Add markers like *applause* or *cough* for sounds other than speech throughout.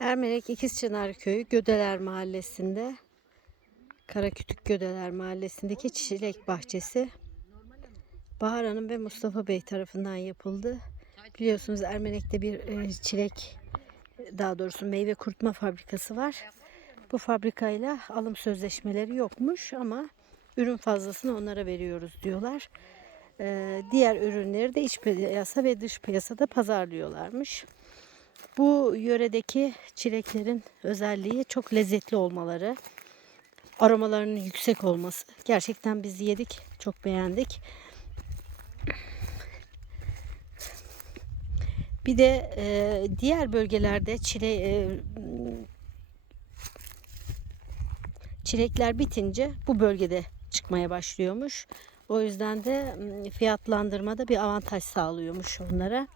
Ermenek İkizçınar Köyü Gödeler Mahallesi'nde Karakütük Gödeler Mahallesi'ndeki çilek bahçesi Bahar Hanım ve Mustafa Bey tarafından yapıldı. Biliyorsunuz Ermenek'te bir e, çilek daha doğrusu meyve kurutma fabrikası var. Bu fabrikayla alım sözleşmeleri yokmuş ama ürün fazlasını onlara veriyoruz diyorlar. E, diğer ürünleri de iç piyasa ve dış piyasada pazarlıyorlarmış. Bu yöredeki çileklerin özelliği çok lezzetli olmaları. Aromalarının yüksek olması. Gerçekten biz yedik. Çok beğendik. Bir de e, diğer bölgelerde çile e, çilekler bitince bu bölgede çıkmaya başlıyormuş. O yüzden de fiyatlandırmada bir avantaj sağlıyormuş onlara.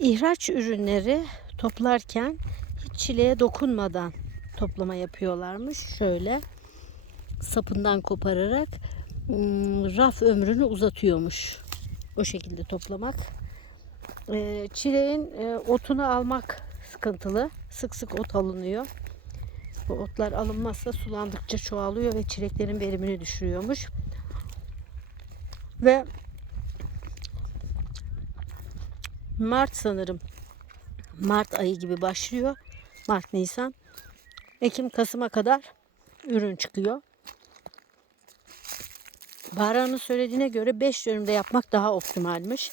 İhraç ürünleri toplarken hiç çileğe dokunmadan toplama yapıyorlarmış. Şöyle sapından kopararak ım, raf ömrünü uzatıyormuş. O şekilde toplamak. Ee, çileğin e, otunu almak sıkıntılı. Sık sık ot alınıyor. Bu otlar alınmazsa sulandıkça çoğalıyor ve çileklerin verimini düşürüyormuş. Ve Mart sanırım. Mart ayı gibi başlıyor. Mart, Nisan. Ekim, Kasım'a kadar ürün çıkıyor. Bahara'nın söylediğine göre 5 dönümde yapmak daha optimalmiş.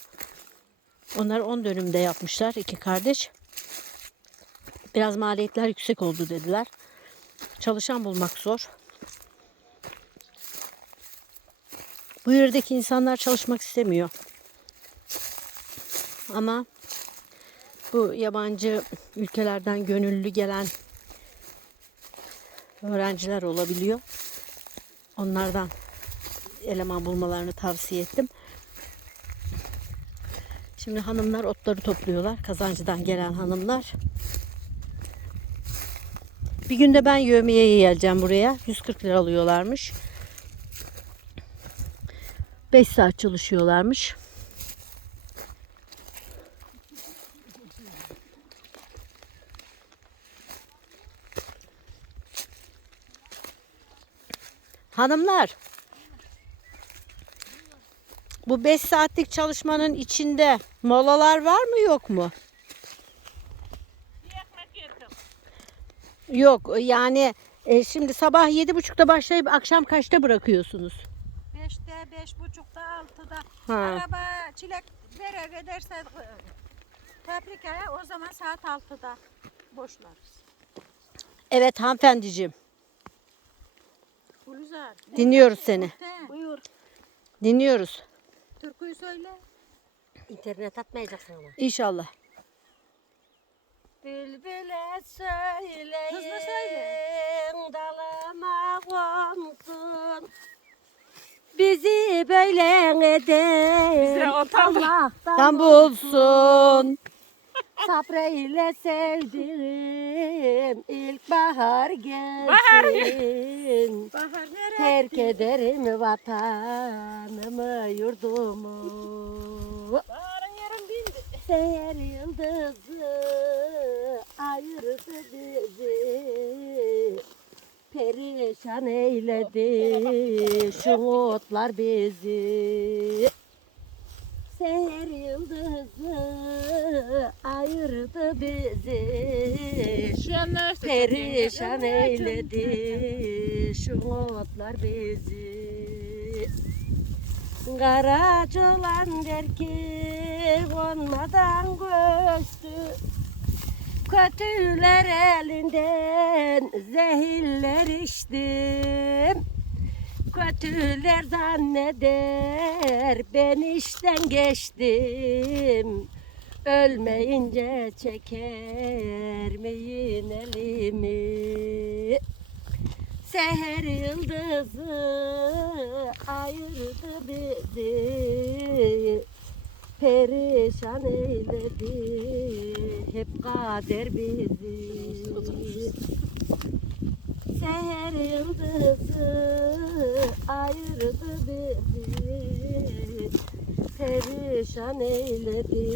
Onlar 10 dönümde yapmışlar iki kardeş. Biraz maliyetler yüksek oldu dediler. Çalışan bulmak zor. Bu yerdeki insanlar çalışmak istemiyor. Ama bu yabancı ülkelerden gönüllü gelen öğrenciler olabiliyor. Onlardan eleman bulmalarını tavsiye ettim. Şimdi hanımlar otları topluyorlar. Kazancıdan gelen hanımlar. Bir günde ben yövmeye geleceğim buraya. 140 lira alıyorlarmış. 5 saat çalışıyorlarmış. Hanımlar. Bu 5 saatlik çalışmanın içinde molalar var mı yok mu? Yok yani e, şimdi sabah yedi buçukta başlayıp akşam kaçta bırakıyorsunuz? Beşte, beş buçukta, altıda. Ha. Araba çilek nereye giderse fabrikaya o zaman saat altıda boşlarız. Evet hanımefendiciğim Gülizar. dinliyoruz seni. Buyur. Dinliyoruz. Türküyü söyle. İnternet atmayacaksın ama. İnşallah. Bülbüle söyleyin. Hızlı söyle. Dalıma konsun. Bizi böyle eder. Bize o tam- Allah'tan Tam bulsun. Sabreyle sevdiğim ilk bahar gelsin. *laughs* Bahar nereye? Terk ederim vatanımı yurdumu. Baharın yarın bindi. Seher yıldızı ayırdı bizi Perişan eyledi şu otlar bizi Seher yıldızı ayırdı bizi. Perişan eyledi şu otlar bizi. Karacolan der ki konmadan göçtü. Kötüler elinden zehirler içtim Kötüler zanneder. Ben işten geçtim. Ölmeyince çeker miyim elimi? Seher yıldızı ayırdı bizi. Perişan eyledi. Hep kader bizi. Seher yıldızı ayırdı bizi perişan eyledi.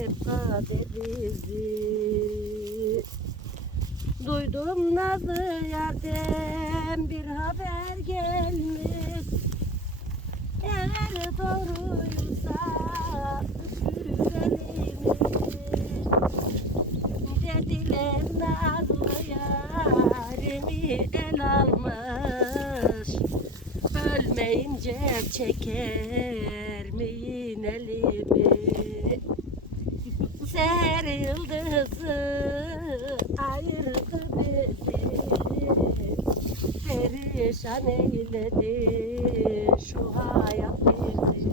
Hep kader bizi Duydum nazlı yerden bir haber gelmiş. Eğer doğruysa Ölmeyince çeker miyim elimi? Seher yıldızı ayırdı bizi. Perişan eyledi şu hayat bizi.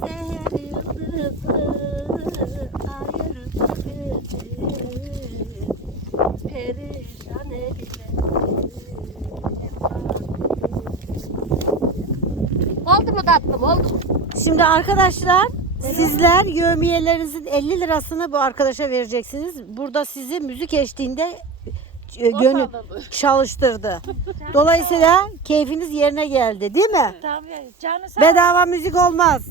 Seher yıldızı ayırdı bizi. Perişan eyledi Oldu mu tatlım oldu mu? Şimdi arkadaşlar sizler yövmiyelerinizin 50 lirasını bu arkadaşa vereceksiniz. Burada sizi müzik eşliğinde e, gönül çalıştırdı. *laughs* Dolayısıyla keyfiniz yerine geldi değil mi? Tabii canı sağ Bedava müzik olmaz.